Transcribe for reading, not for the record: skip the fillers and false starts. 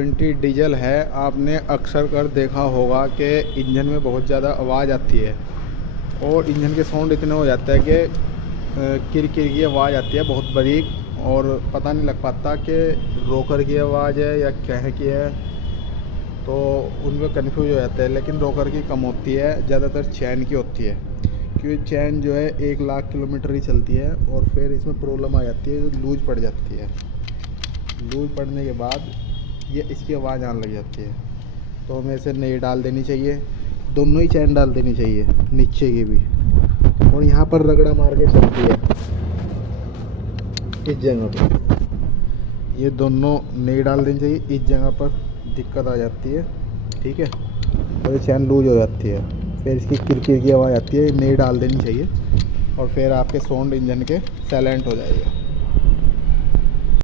20 diesel है। आपने अक्सर कर देखा होगा कि इंजन में बहुत ज़्यादा आवाज़ आती है और इंजन के साउंड इतने हो जाता है कि किर किर की आवाज़ आती है बहुत बारीक, और पता नहीं लग पाता कि रोकर की आवाज़ है या क्या है की है, तो उनमें कंफ्यूज हो जाता है। लेकिन रोकर की कम होती है, ज़्यादातर चैन की होती है, क्योंकि चैन जो है 1 लाख किलोमीटर ही चलती है और फिर इसमें प्रॉब्लम आ जाती है, लूज पड़ जाती है। लूज पड़ने के बाद ये इसकी आवाज़ आने लग जाती है, तो हमें इसे नई डाल देनी चाहिए। दोनों ही चैन डाल देनी चाहिए, नीचे की भी, और यहाँ पर रगड़ा मार के चलती है इस जगह पर। ये दोनों नई डाल देनी चाहिए, इस जगह पर दिक्कत आ जाती है, ठीक है, और ये चैन लूज हो जाती है, फिर इसकी किरकिर की आवाज़ आती है। नई डाल देनी चाहिए और फिर आपके साउंड इंजन के साइलेंट हो जाएगा।